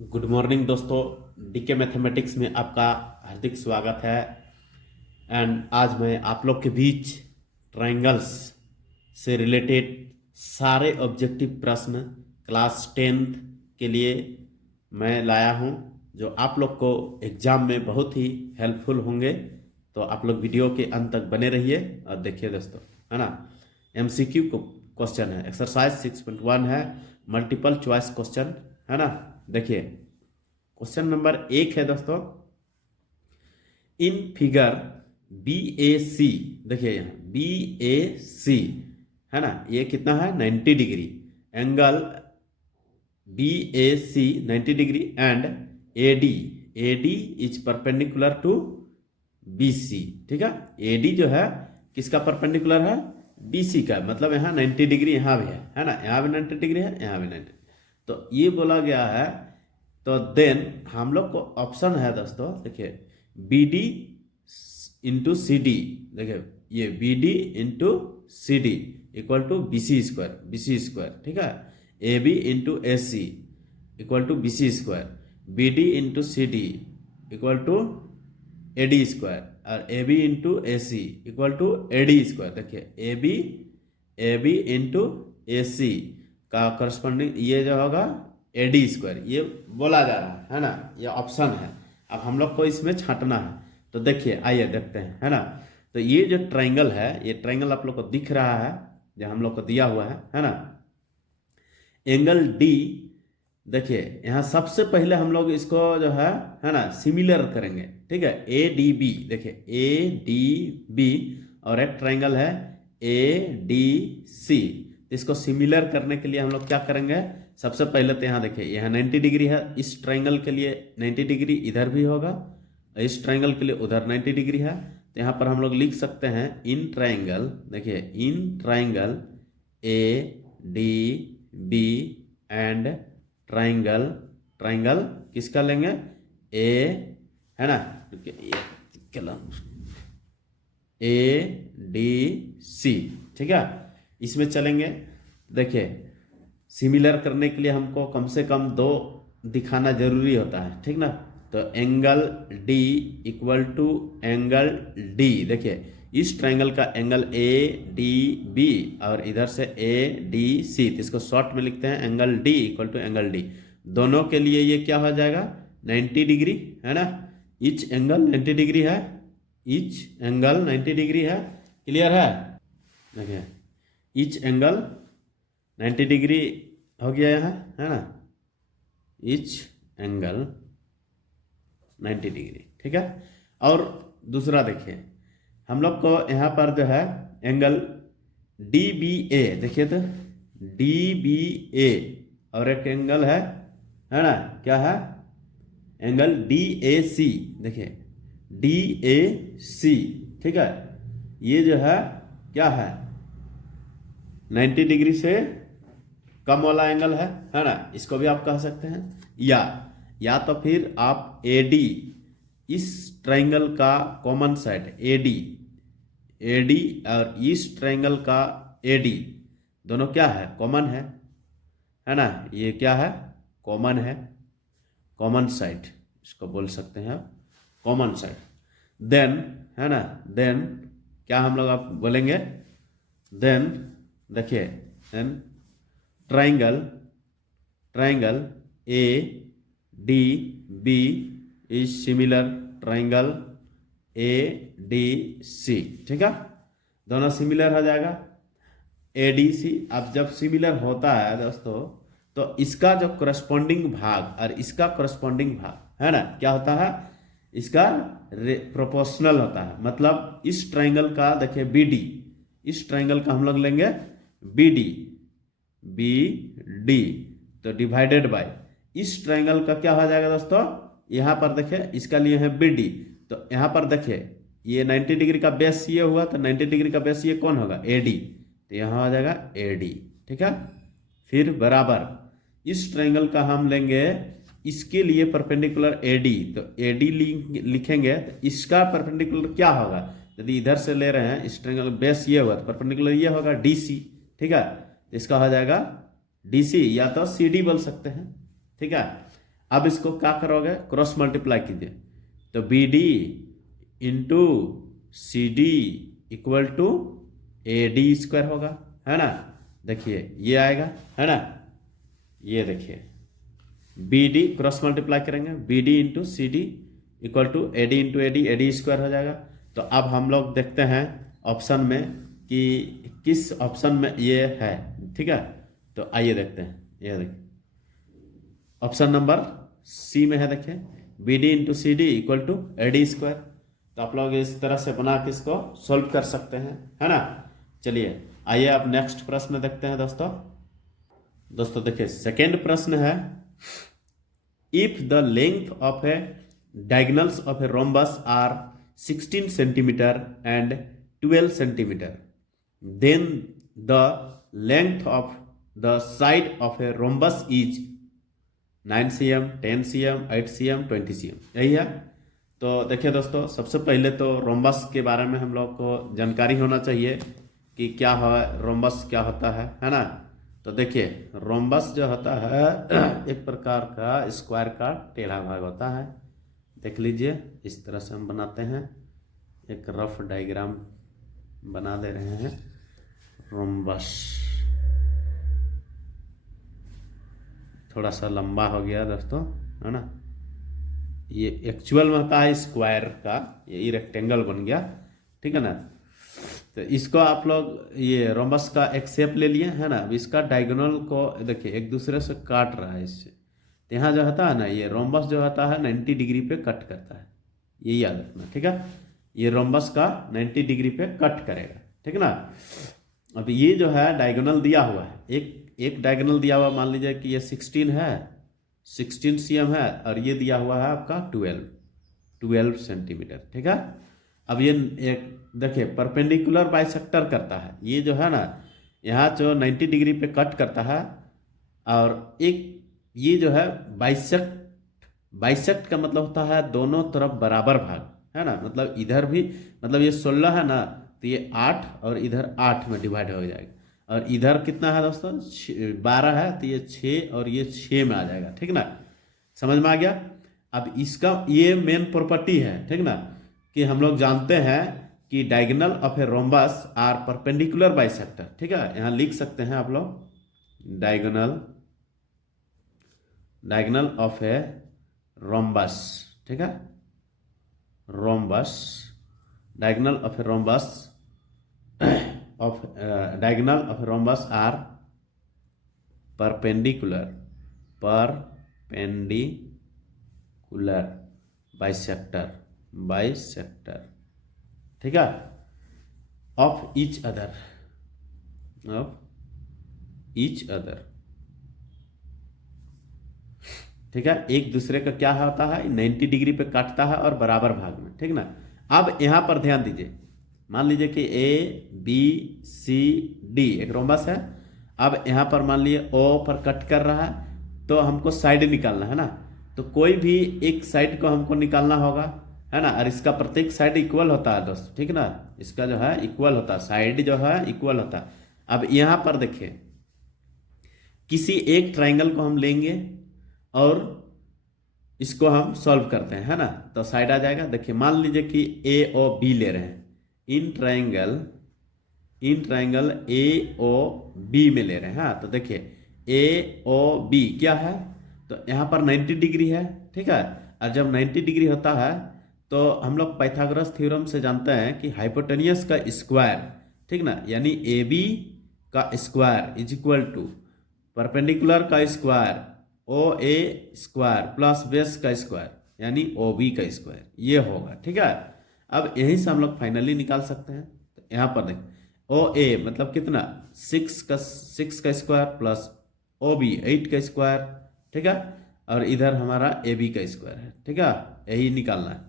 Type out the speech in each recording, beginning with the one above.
Good morning दोस्तों। DK mathematics में आपका हार्दिक स्वागत है। एंड आज मैं आप लोग के बीच ट्रायंगल्स से रिलेटेड सारे ऑब्जेक्टिव प्रश्न क्लास 10th के लिए मैं लाया हूं, जो आप लोग को एग्जाम में बहुत ही हेल्पफुल होंगे। तो आप लोग वीडियो के अंत तक बने रहिए और देखिए दोस्तों, है ना। एमसीक्यू को क्वेश्चन है, एक्सरसाइज 6.1 है, मल्टीपल चॉइस क्वेश्चन, है ना। देखिए क्वेश्चन नंबर 1 है दोस्तों, इन फिगर बी ए सी। देखिए यहाँ बी ए सी, है ना, ये कितना है 90 degree. Angle B A C 90 degree and A D is perpendicular to B C. ठीक है, ए डी जो है किसका परपेंडिकुलर है, बी सी का। मतलब यहाँ 90 डिग्री यहाँ भी है ना, यहाँ भी 90 डिग्री है, यहाँ भी 90। तो ये बोला गया है। तो देन हम लोग को ऑप्शन है दोस्तों, देखिए B D into C D. देखिए ये B D into C D equal to B C square, ठीक है। A B into A C equal to B C square, B D into C D equal to A D square, और A B into A C equal to A D square. देखिए A B into A सी का corresponding ये जो होगा ए D square, ये बोला जा रहा है ना, ये ऑप्शन है। अब हम लोग को इसमें छांटना है। तो देखिए आइए देखते हैं, है ना। तो ये जो ट्रायंगल है, ये ट्रायंगल आप लोग को दिख रहा है, जो हम लोग को दिया हुआ है ना। एंगल डी, देखिए यहाँ सबसे पहले हम लोग इसको जो है ना, सिमिलर करेंगे। ठीक है, ए डी बी, देखिए ए डी बी और एक ट्रायंगल है ए डी सी। इसको सिमिलर करने के लिए हम लोग क्या करेंगे, सबसे पहले तो यहाँ देखिए यहाँ 90 डिग्री है, इस ट्रायंगल के लिए 90 डिग्री इधर भी होगा, इस ट्रायंगल के लिए उधर 90 डिग्री है। तो यहाँ पर हम लोग लिख सकते हैं इन ट्रायंगल, देखिए in triangle A D B and triangle, triangle किसका लेंगे, ए, है ना, ए डी सी। ठीक है, इसमें चलेंगे। देखिए सिमिलर करने के लिए हमको कम से कम 2 दिखाना जरूरी होता है, ठीक ना। तो angle D equal to angle D, देखिए इस ट्रायंगल का एंगल ए डी बी और इधर से ए डी सी, तो इसको शॉर्ट में लिखते हैं angle D equal to angle D. दोनों के लिए ये क्या हो जाएगा 90 डिग्री, है ना। ईच एंगल 90 डिग्री है, ईच एंगल 90 डिग्री है, क्लियर है। देखिए ईच एंगल 90 डिग्री हो गया यहाँ, है ना, ईच एंगल 90 डिग्री, ठीक है। और दूसरा देखिए हम लोग को यहाँ पर जो है एंगल डी बी ए, देखिए तो डी बी ए और एक एंगल है ना, क्या है, एंगल डी ए सी। देखिए डी ए सी, ठीक है, ये जो है क्या है 90 डिग्री से कम वाला एंगल है ना। इसको भी आप कह सकते हैं, या तो फिर आप ए डी, इस ट्रायंगल का कॉमन साइड ए डी और इस ट्रायंगल का ए डी दोनों क्या है, कॉमन है ना। ये क्या है, कॉमन है, कॉमन साइड इसको बोल सकते हैं आप, कॉमन साइड। देन, है ना, देन क्या हम लोग आप बोलेंगे, देन देखिए then triangle A D B is similar triangle A D C. ठीक है, दोनों सिमिलर हो जाएगा। ए डी सी अब जब सिमिलर होता है दोस्तों, तो इसका जो करस्पॉन्डिंग भाग और इसका करस्पॉन्डिंग भाग, है ना, क्या होता है, इसका प्रोपोर्शनल होता है। मतलब इस ट्रायंगल का देखिए बी डी, इस ट्रायंगल का हम लोग लेंगे बी डी, तो डिवाइडेड बाय इस ट्रायंगल का क्या हो जाएगा दोस्तों, यहाँ पर देखिए इसका लिए है बी डी, तो यहाँ पर देखिए ये 90 डिग्री का बेस ये हुआ, तो 90 डिग्री का बेस ये कौन होगा, ए डी, तो यहाँ हो जाएगा ए डी। ठीक है, फिर बराबर इस ट्रायंगल का हम लेंगे इसके लिए परपेंडिकुलर ए डी, तो ए डी लिखेंगे, तो इसका परपेंडिकुलर क्या होगा, यदि इधर से ले रहे हैं इस ट्रायंगल बेस ये हुआ, तो परपेंडिकुलर ये होगा डी सी। ठीक है, इसका हो जाएगा डी सी, या तो सी डी बोल सकते हैं। ठीक है, अब इसको क्या करोगे, क्रॉस मल्टीप्लाई कीजिए, तो B D into C D equal to A D square होगा, है ना। देखिए ये आएगा, है ना, ये देखिए बी डी क्रॉस मल्टीप्लाई करेंगे, B D into C D equal to A D into A D square हो जाएगा। तो अब हम लोग देखते हैं ऑप्शन में कि किस ऑप्शन में ये है, ठीक है। तो आइए देखते हैं, ये देखिए ऑप्शन नंबर सी में है, देखिए B D into C D equal to A D square. तो आप लोग इस तरह से बना के इसको सोल्व कर सकते हैं, है ना। चलिए आइए अब नेक्स्ट प्रश्न देखते हैं दोस्तों देखिए सेकेंड प्रश्न है, if the length of a diagonals of a rhombus are 16 centimetre and 12 centimetre, then the length of the side of a rhombus is 9 cm, 10 cm, 8 cm, 20 cm, यही है। तो देखिए दोस्तों, सबसे पहले तो रोम्बस के बारे में हम लोग को जानकारी होना चाहिए कि क्या है रोम्बस, क्या होता है ना। तो देखिए रोम्बस जो होता है एक प्रकार का स्क्वायर का टेढ़ा भाग होता है। देख लीजिए इस तरह से हम बनाते हैं, एक रफ डायग्राम बना दे रहे हैं। रोम्बस थोड़ा सा लंबा हो गया दोस्तों, है ना। ये एक्चुअल में होता है स्क्वायर का, ये रेक्टेंगल बन गया, ठीक है ना। तो इसको आप लोग ये रोम्बस का एक शेप ले लिए, है ना। अब इसका डायगोनल को देखिए एक दूसरे से काट रहा है इससे। तो यहाँ जो होता है ना, ये रोम्बस जो होता है 90 डिग्री पे कट करता है, ये याद रखना, ठीक है। ये रोम्बस का 90 डिग्री पे कट करेगा, ठीक है ना। अब ये जो है डायगोनल दिया हुआ है, एक डायगोनल दिया हुआ, मान लीजिए कि ये 16 है, 16 cm है, और ये दिया हुआ है आपका 12 सेंटीमीटर, ठीक है। अब ये एक देखिए परपेंडिकुलर बाइसेक्टर करता है, ये जो है ना यहाँ जो 90 डिग्री पे कट करता है, और एक ये जो है बाइसेक्ट का मतलब होता है दोनों तरफ बराबर भाग, है ना। मतलब इधर भी, मतलब ये 16 है ना, तो ये 8 और इधर 8 में डिवाइड हो जाएगा, और इधर कितना है दोस्तों 12 है, तो ये 6 और ये 6 में आ जाएगा, ठीक ना। समझ में आ गया। अब इसका ये मेन प्रॉपर्टी है, ठीक ना, कि हम लोग जानते हैं कि diagonal of a rhombus are perpendicular bisector, ठीक है। यहाँ लिख सकते हैं आप लोग डायगोनल ऑफ ए रोम्बस, ठीक है। Rhombus, diagonal of a rhombus diagonal of a rhombus are perpendicular bisector, ठीक है, of each other, ठीक है। एक दूसरे का क्या होता है 90 डिग्री पे काटता है और बराबर भाग में, ठीक ना। अब यहां पर ध्यान दीजिए, मान लीजिए कि ए बी सी डी एक रोम्बस है। अब यहाँ पर मान लीजिए ओ पर कट कर रहा है, तो हमको साइड निकालना है ना। तो कोई भी एक साइड को हमको निकालना होगा, है ना। और इसका प्रत्येक साइड इक्वल होता है दोस्तों, ठीक ना। इसका जो है इक्वल होता है, साइड जो है इक्वल होता है। अब यहाँ पर देखिए किसी एक ट्राइंगल को हम लेंगे और इसको हम सॉल्व करते हैं, है ना। तो साइड आ जाएगा। देखिए मान लीजिए कि ए ओ बी ले रहे हैं, in triangle A O B में ले रहे हैं। हाँ, तो देखिए ए ओ बी क्या है, तो यहाँ पर 90 डिग्री है, ठीक है। और जब 90 डिग्री होता है तो हम लोग पाइथागोरस थ्योरम से जानते हैं कि हाइपोटेनियस का स्क्वायर, ठीक ना, यानी ए बी का square is equal to perpendicular का square O A square plus base का स्क्वायर यानी ओ बी का स्क्वायर, ये होगा, ठीक है। अब यहीं से हम लोग फाइनली निकाल सकते हैं। तो यहाँ पर देख ओ ए मतलब कितना 6 का स्क्वायर प्लस ओ बी 8 का स्क्वायर, ठीक है। और इधर हमारा ए बी का स्क्वायर है, ठीक है। यही निकालना है।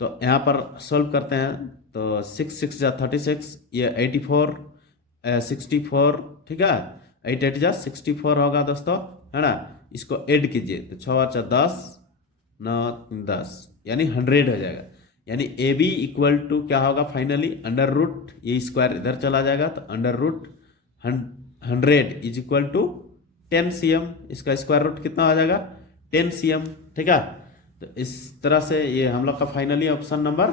तो यहाँ पर सॉल्व करते हैं, तो 6 6 जा 36, ये 84 64, ठीक है। 8 8 जा 64 होगा दोस्तों, है ना। इसको ऐड कीजिए तो 6 8 10 9 10 यानी 100 हो जाएगा। यानी ए बी इक्वल टू क्या होगा फाइनली अंडर रूट, ये स्क्वायर इधर चला जाएगा, तो under root 100 is equal to 10 cm। इसका स्क्वायर रूट कितना हो जाएगा 10 cm, ठीक है। तो इस तरह से ये हम लोग का फाइनली ऑप्शन नंबर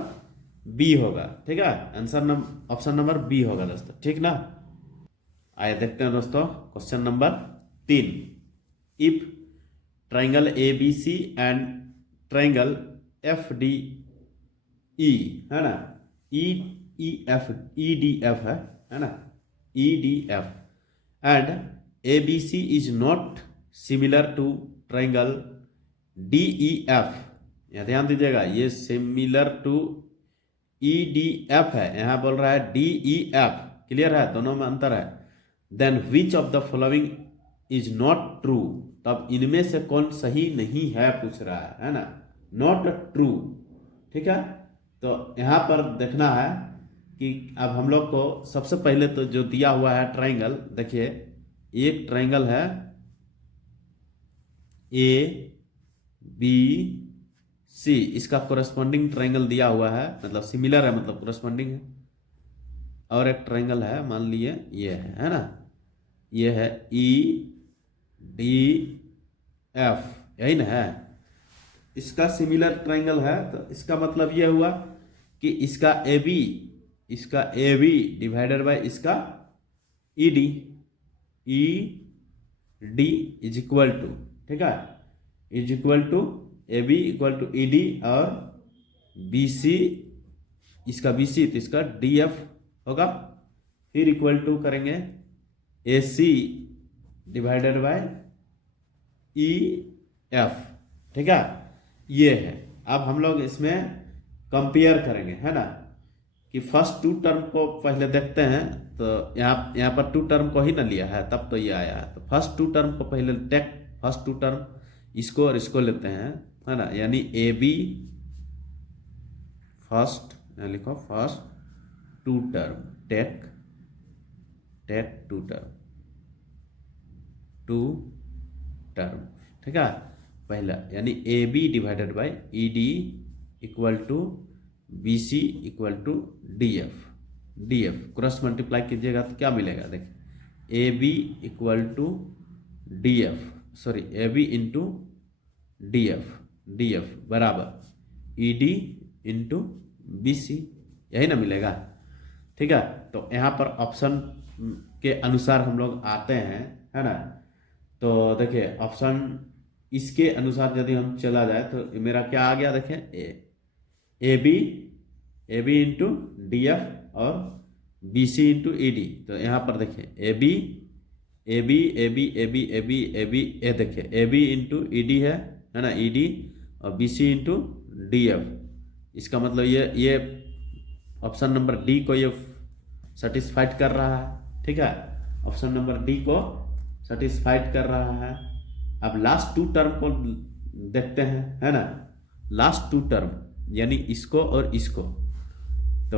बी होगा, ठीक है। आंसर ऑप्शन नंबर बी होगा दोस्तों, ठीक ना। आइए देखते हैं दोस्तों question number 3। If triangle A B C and triangle F D E, है ना, E E F E D F है ना, E D F and A B C is not similar to triangle D E F. यहाँ ध्यान दीजिएगा, ये similar to E D F है, यहाँ बोल रहा है डी ई एफ, क्लियर है, दोनों में अंतर है। Then which of the following is not true, तब इनमें से कौन सही नहीं है पूछ रहा है ना, नॉट ट्रू, ठीक है। तो यहाँ पर देखना है कि अब हम लोग को सबसे पहले तो जो दिया हुआ है ट्राइंगल, देखिए एक ट्राइंगल है ए बी सी, इसका कोरस्पॉन्डिंग ट्राइंगल दिया हुआ है, मतलब सिमिलर है, मतलब कोरस्पॉन्डिंग है। और एक ट्राइंगल है, मान लिए ये है ना, ये है ई डी एफ, यही ना है, इसका सिमिलर ट्राइंगल है। तो इसका मतलब ये हुआ कि इसका ए बी डिवाइडेड बाय इसका E D is equal to, ठीक है, is equal to A B equal to E D, और बी सी, इसका बी सी तो इसका डी एफ होगा। फिर इक्वल टू करेंगे A C divided by E F, ठीक है, ये है। अब हम लोग इसमें कंपेयर करेंगे, है ना, कि फर्स्ट टू टर्म को पहले देखते हैं। तो यहाँ पर टू टर्म को ही ना लिया है, तब तो ये आया है। तो फर्स्ट टू टर्म को पहले टेक, फर्स्ट टू टर्म इसको और इसको लेते हैं, है ना, यानी ए बी फर्स्ट, लिखो first two term, take two term, ठीक है, पहला यानी A B divided by E D equal to B C equal to D F cross multiply कीजिएगा तो क्या मिलेगा, देखिए A B equal to D F, sorry A B into D F बराबर E D into B C, यही ना मिलेगा, ठीक है। तो यहाँ पर ऑप्शन के अनुसार हम लोग आते हैं, है ना। तो देखिए ऑप्शन इसके अनुसार यदि हम चला जाए तो मेरा क्या आ गया, देखिए A B into D F और B C into E D. तो यहाँ पर देखिए ए बी ए देखिए A B into E D है ना, ई डी और B C into D F. इसका मतलब ये ऑप्शन नंबर डी को ये सेटिस्फाइड कर रहा है, ठीक है, ऑप्शन नंबर डी को सेटिस्फाइड कर रहा है। अब लास्ट टू टर्म को देखते हैं, है ना, लास्ट टू टर्म यानी इसको और इसको। तो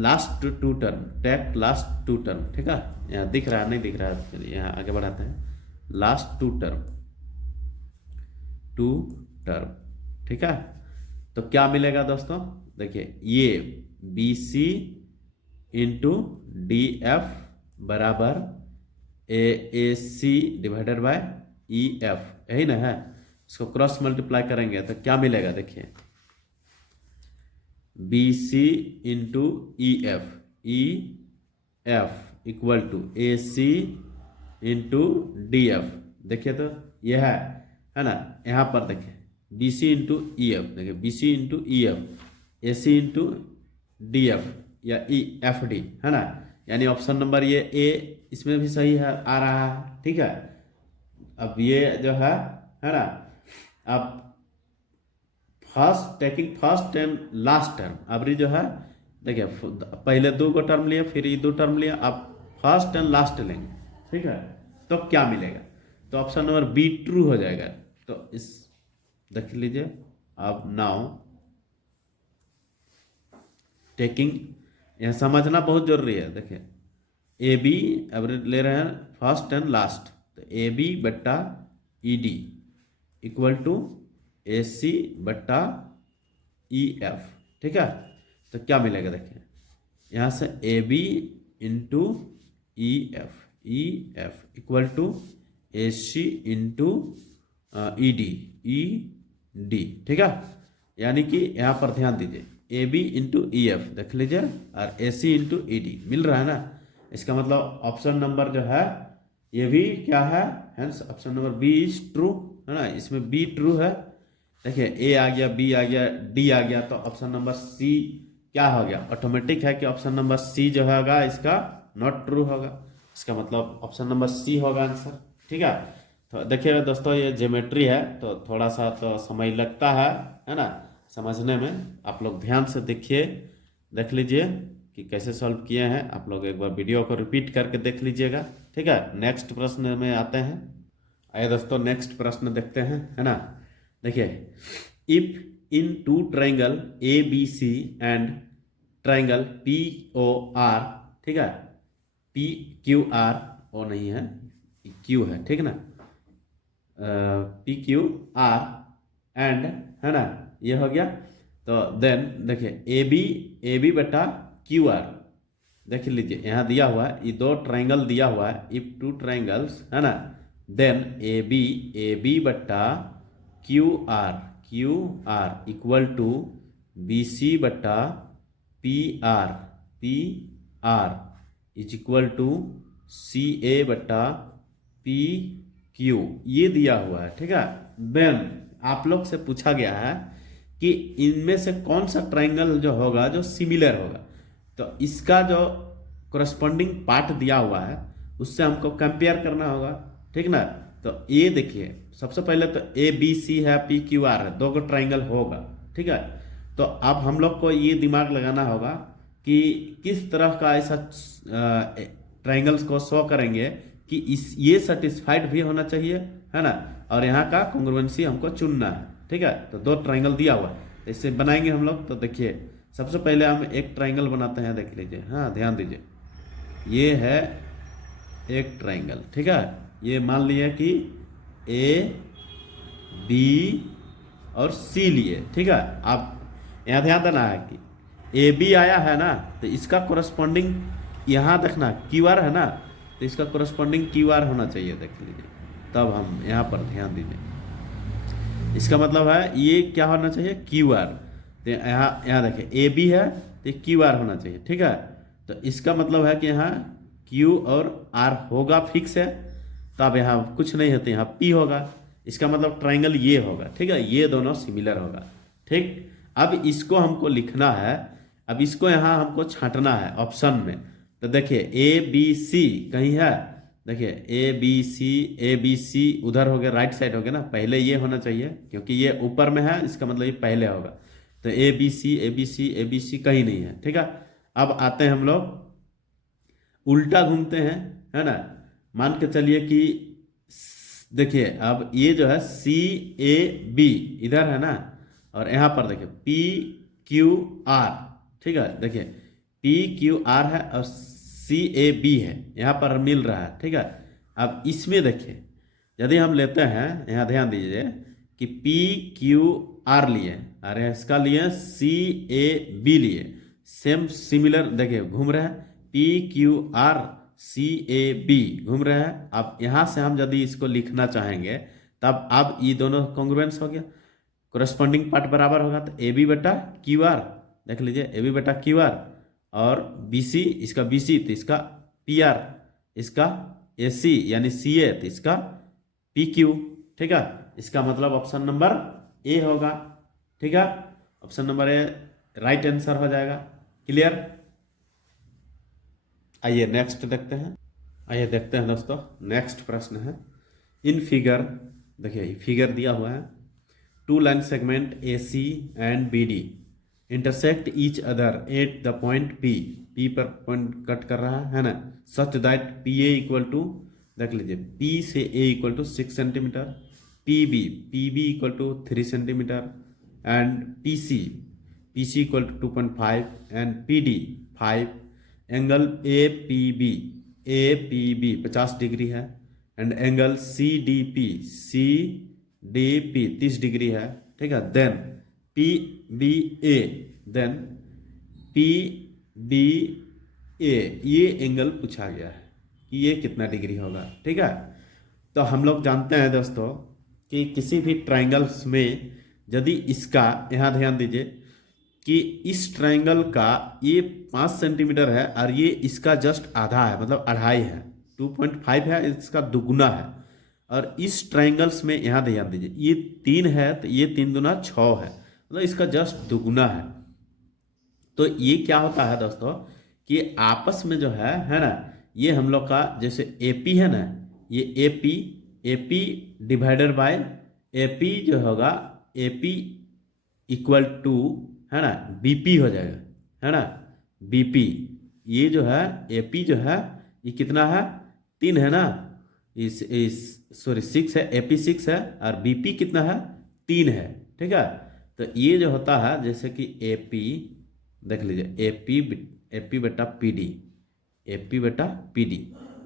last two term, take last two term, ठीक है, यहाँ दिख रहा है नहीं दिख रहा है, चलिए यहाँ आगे बढ़ाते हैं। लास्ट टू टर्म, ठीक है। तो क्या मिलेगा दोस्तों, देखिए ये B C into D F बराबर A C divided by E F, यही ना है। इसको क्रॉस मल्टीप्लाई करेंगे तो क्या मिलेगा, देखिए B C into E F equal to A C into D F. देखिए तो यह है ना, यहाँ पर देखिए B C into E F, देखिए B C into E F, A C into D F या ई एफ डी, है ना, यानी ऑप्शन नंबर ये ए इसमें भी सही है, आ रहा है, ठीक है। अब ये जो है ना, अब फर्स्ट एंड लास्ट टर्म, अब जो है देखिए पहले दो को टर्म लिए फिर ये दो टर्म लिए, अब फर्स्ट एंड लास्ट लेंगे, ठीक है। तो क्या मिलेगा, तो ऑप्शन नंबर बी ट्रू हो जाएगा। तो इस देख लीजिए, अब नाउ टेकिंग, यह समझना बहुत जरूरी है। देखिए ए बी अब ले रहे हैं फर्स्ट एंड लास्ट, तो ए बी बट्टा ई डी इक्वल टू ए सी बट्टा ई एफ, ठीक है। तो क्या मिलेगा, देखिए यहाँ से A B into E F equal to A C into E E D, ठीक है। यानी कि यहाँ पर ध्यान दीजिए, A B into E F देख लीजिए, और ए सी इंटू ई डी मिल रहा है ना। इसका मतलब ऑप्शन नंबर जो है ये भी क्या है, hence option number B is true, है ना। इसमें बी ट्रू है। देखिए ए आ गया, बी आ गया, डी आ गया, तो ऑप्शन नंबर सी क्या हो गया, ऑटोमेटिक है कि ऑप्शन नंबर सी जो होगा इसका नॉट ट्रू होगा। इसका मतलब ऑप्शन नंबर सी होगा आंसर, ठीक है। तो देखिएगा दोस्तों, ये ज्योमेट्री है तो थोड़ा सा तो समय लगता है ना समझने में। आप लोग ध्यान से देखिए, देख लीजिए कि कैसे सॉल्व किए हैं। आप लोग एक बार वीडियो को रिपीट करके देख लीजिएगा, ठीक है। नेक्स्ट प्रश्न में आते हैं। आइए दोस्तों नेक्स्ट प्रश्न देखते हैं, है ना। देखिए, if in two triangle A B C and triangle P O R, ठीक है, पी क्यू आर, ओ नहीं है क्यू है, ठीक है ना, पी क्यू आर एंड, है ना, ये हो गया। तो देन देखिए ए बी बटा क्यू आर, देख लीजिए यहाँ दिया हुआ है, ये दो ट्रायंगल दिया हुआ है, इफ टू ट्रायंगल्स, है ना, देन ए बी बटा Q R equal to B C बटा P R is equal to C A बटा पी क्यू, ये दिया हुआ है, ठीक है। देन आप लोग से पूछा गया है कि इनमें से कौन सा ट्रायंगल जो होगा जो सिमिलर होगा, तो इसका जो कोरस्पॉन्डिंग पार्ट दिया हुआ है उससे हमको कंपेयर करना होगा, ठीक ना। तो ये देखिए, सबसे पहले तो ए बी सी है, पी क्यू आर है, दो को ट्रायंगल होगा, ठीक है। तो अब हम लोग को ये दिमाग लगाना होगा कि किस तरह का ऐसा ट्रायंगल्स को शो करेंगे कि ये सेटिस्फाइड भी होना चाहिए, है ना, और यहाँ का कॉन्ग्रुएंसी हमको चुनना है, ठीक है। तो दो ट्रायंगल दिया हुआ है, इससे बनाएंगे हम लोग। तो देखिए सबसे पहले हम एक ट्रायंगल बनाते हैं, देख लीजिए, हाँ ध्यान दीजिए, ये है एक ट्रायंगल, ठीक है। ये मान लिए कि ए बी और सी लिए, ठीक है। आप यहाँ ध्यान देना है कि ए बी आया है ना, तो इसका कोरस्पॉन्डिंग यहाँ देखना क्यू आर है ना, तो इसका कोरस्पॉन्डिंग क्यू आर होना चाहिए, देख लीजिए। तब हम यहाँ पर ध्यान दीजिए, इसका मतलब है ये क्या होना चाहिए, क्यू आर। तो यहाँ देखिए ए बी है तो क्यू आर होना चाहिए, ठीक है। तो इसका मतलब है कि यहाँ क्यू और आर होगा फिक्स है, तो अब यहाँ कुछ नहीं होते, यहाँ पी होगा। इसका मतलब ट्रायंगल ये होगा, ठीक है, ये दोनों सिमिलर होगा, ठीक। अब इसको हमको लिखना है, अब इसको यहाँ हमको छांटना है ऑप्शन में। तो देखिए ए बी सी कहीं है, देखिए ए बी सी उधर हो गया, राइट साइड हो गया ना, पहले ये होना चाहिए क्योंकि ये ऊपर में है, इसका मतलब ये पहले होगा। तो ए बी सी कहीं नहीं है, ठीक है। अब आते हैं हम लोग उल्टा घूमते हैं, है ना। मान के चलिए कि देखिए अब ये जो है सी ए बी इधर है ना, और यहाँ पर देखिए पी क्यू आर, ठीक है। देखिए पी क्यू आर है और सी ए बी है, यहाँ पर मिल रहा है, ठीक है। अब इसमें देखिए यदि हम लेते हैं, यहाँ ध्यान दीजिए कि पी क्यू आर लिए और इसका लिए सी ए बी लिए, सेम सिमिलर देखिए घूम रहे हैं, P Q R C A B घूम रहे हैं। अब यहाँ से हम यदि इसको लिखना चाहेंगे तब अब ये दोनों कॉन्ग्रुएंस हो गया, कोरस्पॉन्डिंग पार्ट बराबर होगा। तो ए बी बटा क्यू आर, देख लीजिए ए बी बटा क्यू आर, और बी सी, इसका बी सी तो इसका पी आर, इसका ए सी यानी सी ए तो इसका पी क्यू, ठीक है। इसका मतलब ऑप्शन नंबर ए होगा, ठीक है। Option number A right answer हो जाएगा, क्लियर। आइए नेक्स्ट देखते हैं। आइए देखते हैं दोस्तों, नेक्स्ट प्रश्न है इन फिगर, देखिए फिगर दिया हुआ है, two line segment A C and B D intersect each other at the point P पर पॉइंट कट कर रहा है ना, such that P A equal to, देख लीजिए पी से A equal to 6 centimetre, P B equal to 3 centimetre, and P C equal to 2.5 and P D 5। Angle A P B 50 degree है, and angle C D P 30 degree है, ठीक है। Then P B ए ये angle पूछा गया है कि ये कितना डिग्री होगा, ठीक है। तो हम लोग जानते हैं दोस्तों कि किसी भी ट्रायंगल्स में यदि इसका, यहाँ ध्यान दीजिए कि इस ट्रायंगल का ये 5 सेंटीमीटर है और ये इसका जस्ट आधा है, मतलब 2.5 है, 2.5 है, इसका दुगुना है। और इस ट्रायंगल्स में यहाँ ध्यान दीजिए ये 3 है तो ये 3 दूना 6 है, मतलब इसका जस्ट दुगुना है। तो ये क्या होता है दोस्तों कि आपस में जो है ना, ये हम लोग का जैसे एपी है ना, ये एपी डिवाइडेड बाय एपी जो होगा, एपी इक्वल टू है ना बीपी हो जाएगा, है ना बीपी। ये जो है एपी जो है ये कितना है, 3 है ना, इस सॉरी 6 है, एपी 6 है और बीपी कितना है, 3 है। ठीक है, तो ये जो होता है जैसे कि एपी, देख लीजिए एपी बेटा पीडी, एपी बेटा पीडी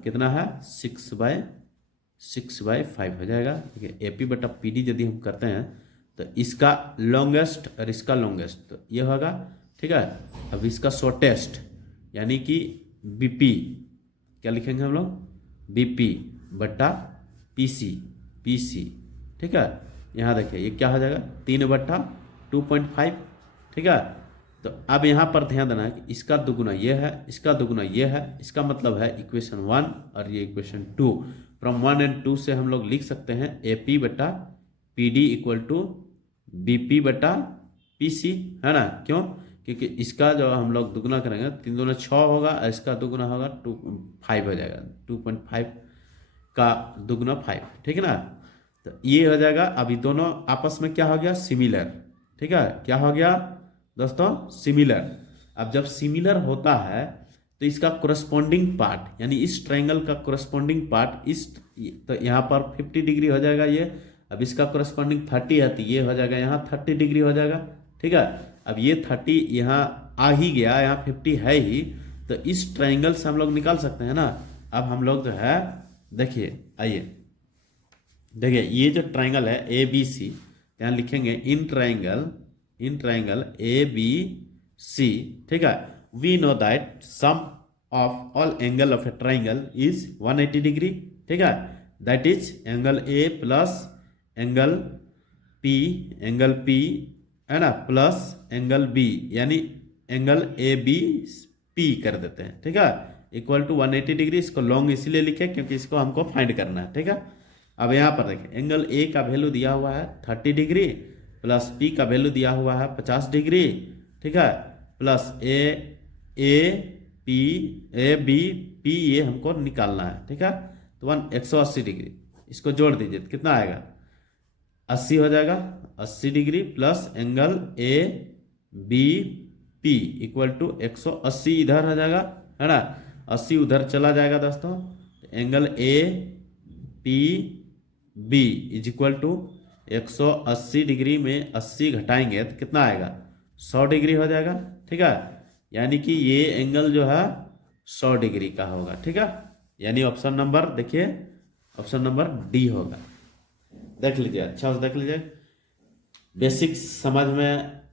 कितना है 6/5 हो जाएगा। ठीक है, एपी बेटा पीडी यदि हम करते हैं तो इसका लॉन्गेस्ट और इसका लॉन्गेस्ट तो ये होगा। ठीक है, अब इसका शॉर्टेस्ट यानी कि बीपी क्या लिखेंगे हम लोग, बीपी बटा पीसी। ठीक है, यहाँ देखिए ये क्या हो जाएगा 3/2.5। ठीक है, तो अब यहाँ पर ध्यान देना है कि इसका दुगुना ये है, इसका दुगुना ये है, इसका मतलब है इक्वेशन 1 और ये इक्वेशन 2। फ्रॉम 1 और 2 से हम लोग लिख सकते हैं एपी बटा पीडी इक्वल टू बीपी बटा पीसी, है ना। क्यों, क्योंकि इसका जो हम लोग दुगुना करेंगे 3 दूना 6 होगा, इसका दुगुना होगा 5 हो जाएगा, 2.5 का दुगुना 5। ठीक है ना, तो ये हो जाएगा। अभी दोनों आपस में क्या हो गया, सिमिलर। ठीक है, क्या हो गया दोस्तों, सिमिलर। अब जब सिमिलर होता है तो इसका कोरस्पॉन्डिंग पार्ट यानी इस ट्रायंगल का कोरस्पॉन्डिंग पार्ट इस, तो यहाँ पर 50 डिग्री हो जाएगा ये। अब इसका कोरस्पॉन्डिंग 30 है तो ये हो जाएगा यहाँ 30 डिग्री हो जाएगा। ठीक है, अब ये 30 यहाँ आ ही गया, यहाँ 50 है ही, तो इस ट्रायंगल से हम लोग निकाल सकते हैं ना। अब हम लोग जो है देखिए, आइए देखिए ये जो ट्रायंगल है ए बी सी, यहाँ लिखेंगे इन ट्रायंगल ए बी सी। ठीक है, we know that sum of all angle of a triangle is 180 degree. ठीक है, that is angle A plus angle P है ना, प्लस एंगल बी, यानी एंगल ए बी पी कर देते हैं। ठीक है, इक्वल टू 180 डिग्री। इसको लॉन्ग इसीलिए लिखे क्योंकि इसको हमको फाइंड करना है। ठीक है, अब यहाँ पर देखिए एंगल ए का वैल्यू दिया हुआ है 30 डिग्री, प्लस पी का वैल्यू दिया हुआ है 50 डिग्री। ठीक है, प्लस ए बी पी ये हमको निकालना है। ठीक है, तो 180 डिग्री, इसको जोड़ दीजिए तो कितना आएगा 80 हो जाएगा, 80 degree plus angle A B P equal to 180 इधर हो जाएगा, है ना, 80 उधर चला जाएगा दोस्तों। Angle A P B is equal to 180 degree में 80 घटाएंगे तो कितना आएगा 100 डिग्री हो जाएगा। ठीक है, यानी कि ये एंगल जो है 100 डिग्री का होगा। ठीक है, यानी ऑप्शन नंबर देखिए, ऑप्शन नंबर डी होगा। देख लीजिए, अच्छा से देख लीजिए, बेसिक्स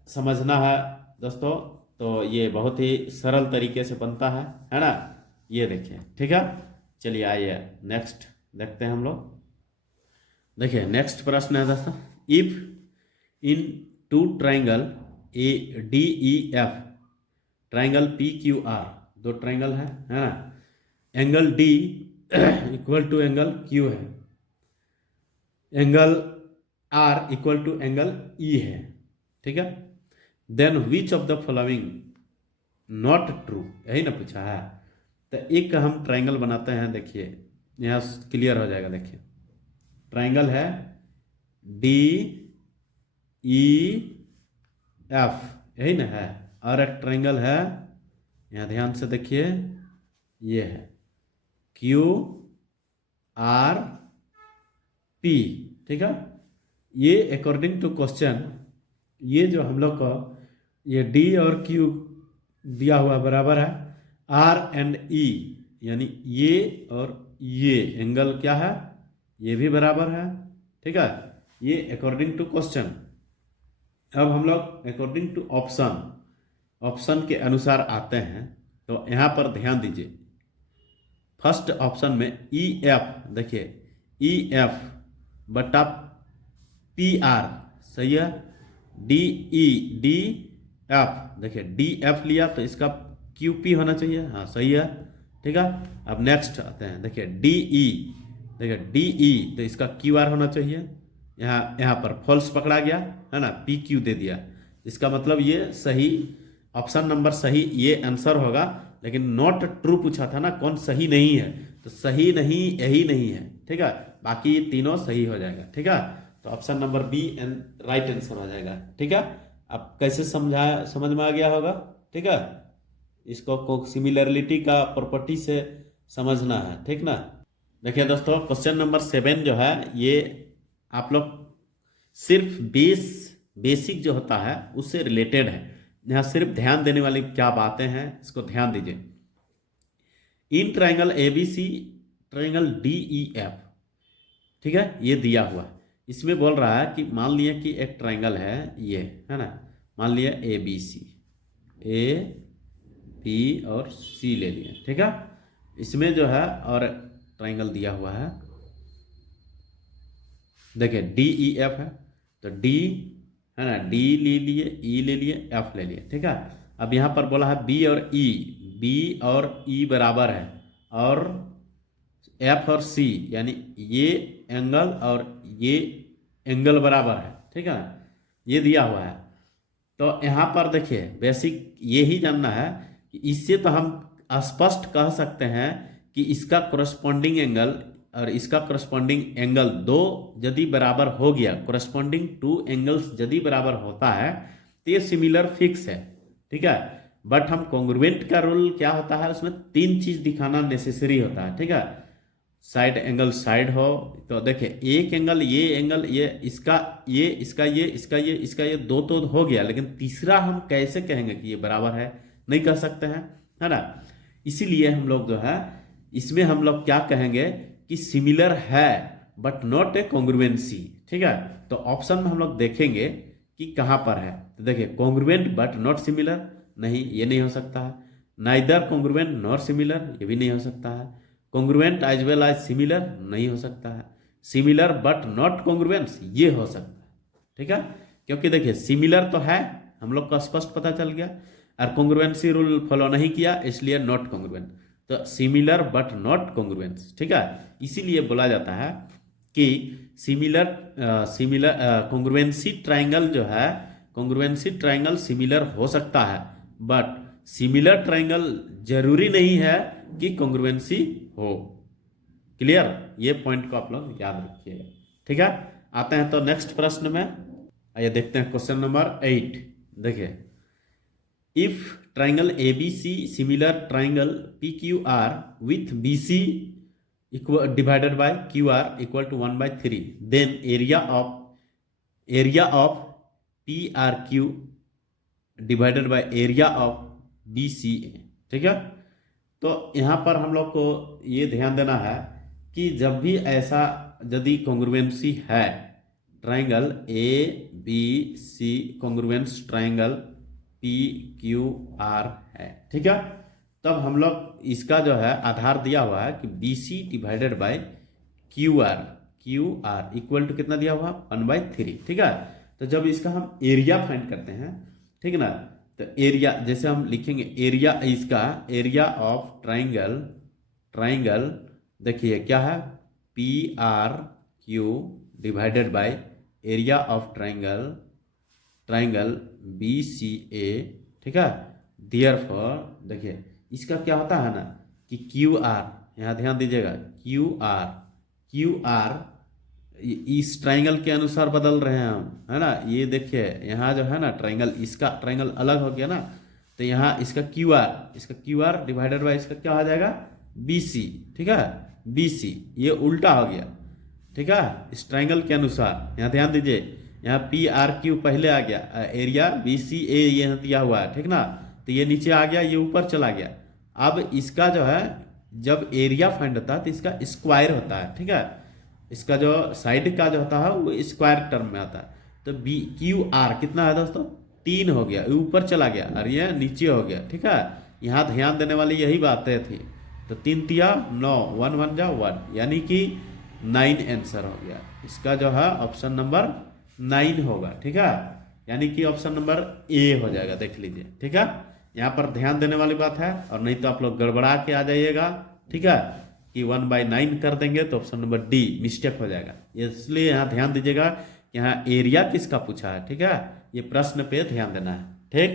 समझना है दोस्तों, तो ये बहुत ही सरल तरीके से बनता है ना। ये देखिए, ठीक है, चलिए आइए नेक्स्ट देखते हैं हम लोग। देखिए नेक्स्ट प्रश्न है दोस्तों, if in two triangle A D E F, triangle P Q R, दो ट्राइंगल है ना, angle D equal to angle Q है, angle R equal to angle E है। ठीक है, then which of the following not true, यही ना पूछा है। तो एक हम ट्राइंगल बनाते हैं, देखिए यहाँ क्लियर हो जाएगा। देखिए ट्राइंगल है डी ई एफ, यही ना है, और एक ट्राइंगल है, यहाँ ध्यान से देखिए, ये है क्यू आर पी। ठीक है, ये अकॉर्डिंग टू क्वेश्चन, ये जो हम लोग को ये डी और क्यू दिया हुआ बराबर है आर एंड ई, यानी ये और ये एंगल क्या है, ये भी बराबर है। ठीक है, ये अकॉर्डिंग टू क्वेश्चन। अब हम लोग अकॉर्डिंग टू ऑप्शन के अनुसार आते हैं, तो यहाँ पर ध्यान दीजिए, फर्स्ट ऑप्शन में ई एफ, देखिए ई एफ बटा पी आर, सही है। डी ई डी एफ, देखिए डी एफ लिया तो इसका क्यू पी होना चाहिए, हाँ सही है, ठीक है। अब नेक्स्ट आते हैं, देखिए डी ई, देखिए डी ई तो इसका क्यू आर होना चाहिए, यहाँ पर फॉल्स पकड़ा गया है ना, पी क्यू दे दिया, इसका मतलब ये सही, ऑप्शन नंबर सही ये आंसर होगा। लेकिन नॉट ट्रू पूछा था ना, कौन सही नहीं है, तो सही नहीं यही नहीं है, ठीक है, बाकी तीनों सही हो जाएगा, ठीक है। तो option number B and right answer हो जाएगा, ठीक है। अब कैसे समझ में आ गया होगा, ठीक है। इसको सिमिलरिटी का प्रॉपर्टी से समझना है, ठीक ना। देखिए दोस्तों, क्वेश्चन नंबर 7 जो है ये आप लोग सिर्फ बेसिक जो होता है उससे रिलेटेड है। यहाँ सिर्फ ध्यान देने वाली क्या बातें हैं इसको ध्यान दीजिए। In triangle ABC, triangle DEF, ठीक है, ये दिया हुआ है। इसमें बोल रहा है कि मान लिया कि एक ट्राइंगल है ये, है ना, मान लिया ए बी सी, ए बी और सी ले लिया, ठीक है। इसमें जो है और ट्राइंगल दिया हुआ है, देखिए डी ई एफ है, तो डी है ना, डी ले लिए, ई ले लिए, एफ ले लिए, ठीक है। अब यहाँ पर बोला है बी और ई, बी और ई बराबर है, और एफ और सी यानी ये एंगल और ये एंगल बराबर है, ठीक है, ये दिया हुआ है। तो यहाँ पर देखिए बेसिक यही जानना है कि इससे तो हम स्पष्ट कह सकते हैं कि इसका कोरस्पॉन्डिंग एंगल और इसका कोरस्पॉन्डिंग एंगल दो यदि बराबर हो गया, कोरस्पॉन्डिंग टू एंगल्स यदि बराबर होता है तो ये सिमिलर फिक्स है, ठीक है। बट हम कॉन्ग्रुएंट का रूल क्या होता है, उसमें 3 चीज दिखाना नेसेसरी होता है, ठीक है। साइड एंगल साइड हो, तो देखिए एक एंगल ये इसका ये दो तो हो गया, लेकिन तीसरा हम कैसे कहेंगे कि ये बराबर है, नहीं कह सकते हैं, है ना। इसीलिए हम लोग जो है इसमें हम लोग क्या कहेंगे कि सिमिलर है बट नॉट ए कॉन्ग्रुएंसी, ठीक है। तो ऑप्शन में हम लोग देखेंगे कि कहां पर है, तो देखिए कॉन्ग्रुएंट बट नॉट सिमिलर, नहीं ये नहीं हो सकता है। नाइदर कॉन्ग्रुएंट नॉर सिमिलर, ये भी नहीं हो सकता है। Congruent as well as similar, नहीं हो सकता है। सिमिलर बट नॉट कॉन्ग्रुएंस, ये हो सकता है, ठीक है। क्योंकि देखिए सिमिलर तो है, हम लोग को स्पष्ट पता चल गया, और कॉन्ग्रुएंसी रूल फॉलो नहीं किया इसलिए नॉट कॉन्ग्रुएंट, तो सिमिलर बट नॉट कॉन्ग्रुएंस, ठीक है। इसीलिए बोला जाता है कि कॉन्ग्रुएंसी ट्राइंगल जो है, कॉन्ग्रुएंसी ट्राइंगल सिमिलर हो सकता है, बट सिमिलर ट्राइंगल जरूरी नहीं है कि कॉन्ग्रुएंसी हो। क्लियर, ये पॉइंट को आप लोग याद रखिएगा, ठीक है। आते हैं तो नेक्स्ट प्रश्न में, आइए देखते हैं क्वेश्चन नंबर 8। देखिए, if triangle ABC similar triangle PQR with BC divided by QR equal to 1/3, then area of PRQ divided by area of BCA, ठीक है। तो यहाँ पर हम लोग को ये ध्यान देना है कि जब भी ऐसा यदि कॉन्ग्रुएंसी है, triangle ABC congruence triangle PQR है, ठीक है, तब हम लोग इसका जो है आधार दिया हुआ है कि BC divided by QR equal to कितना दिया हुआ, 1/3, ठीक है। तो जब इसका हम एरिया फाइंड करते हैं, ठीक है ना, तो एरिया जैसे हम लिखेंगे, एरिया इसका एरिया ऑफ ट्राइंगल देखिए क्या है, PRQ divided by area of triangle BCA, ठीक है। देयरफॉर देखिए इसका क्या होता है ना कि QR, यहाँ ध्यान दीजिएगा, QR इस ट्राइंगल के अनुसार बदल रहे हैं हम, है ना। ये देखिए यहाँ जो है ना ट्राइंगल, इसका ट्राइंगल अलग हो गया ना, तो यहाँ इसका QR डिवाइडेड बाय इसका क्या हो जाएगा, BC, ठीक है, BC ये उल्टा हो गया, ठीक है, इस ट्राइंगल के अनुसार। यहाँ ध्यान दीजिए, यहाँ PRQ पहले आ गया, एरिया BCA ये दिया हुआ है, ठीक ना, तो ये नीचे आ गया, ये ऊपर चला गया। अब इसका जो है जब एरिया फाइंड होता है तो इसका स्क्वायर होता है, ठीक है, इसका जो साइड का जो होता है वो स्क्वायर टर्म में आता है। तो QR कितना है दोस्तों, 3 हो गया, ऊपर चला गया और ये नीचे हो गया, ठीक है। यहाँ ध्यान देने वाली यही बातें थी। तो 3 तिया 9, 1 1 जा 1, यानी कि 9 आंसर हो गया। इसका जो है ऑप्शन नंबर 9 होगा, ठीक है। यानी कि ऑप्शन नंबर ए हो जाएगा, देख लीजिए, ठीक है। यहाँ पर ध्यान देने वाली बात है, और नहीं तो आप लोग गड़बड़ा के आ जाइएगा, ठीक है, कि 1/9 कर देंगे तो ऑप्शन नंबर डी मिस्टेक हो जाएगा। इसलिए यहाँ ध्यान दीजिएगा कि यहाँ एरिया किसका पूछा है, ठीक है। ये प्रश्न पे ध्यान देना है, ठीक।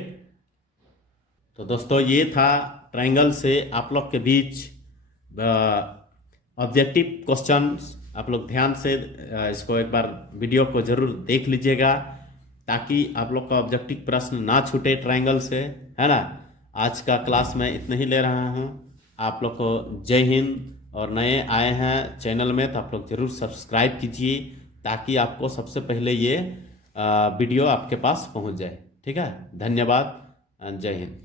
तो दोस्तों ये था ट्रायंगल से आप लोग के बीच ऑब्जेक्टिव क्वेश्चंस। आप लोग ध्यान से इसको एक बार वीडियो को जरूर देख लीजिएगा, ताकि आप लोग का ऑब्जेक्टिव प्रश्न ना छूटे ट्रायंगल से, है ना। आज का क्लास मैं इतना ही ले रहा हूँ। आप लोग को जय हिंद। और नए आए हैं चैनल में तो आप लोग जरूर सब्सक्राइब कीजिए, ताकि आपको सबसे पहले ये वीडियो आपके पास पहुँच जाए, ठीक है। धन्यवाद, जय हिंद।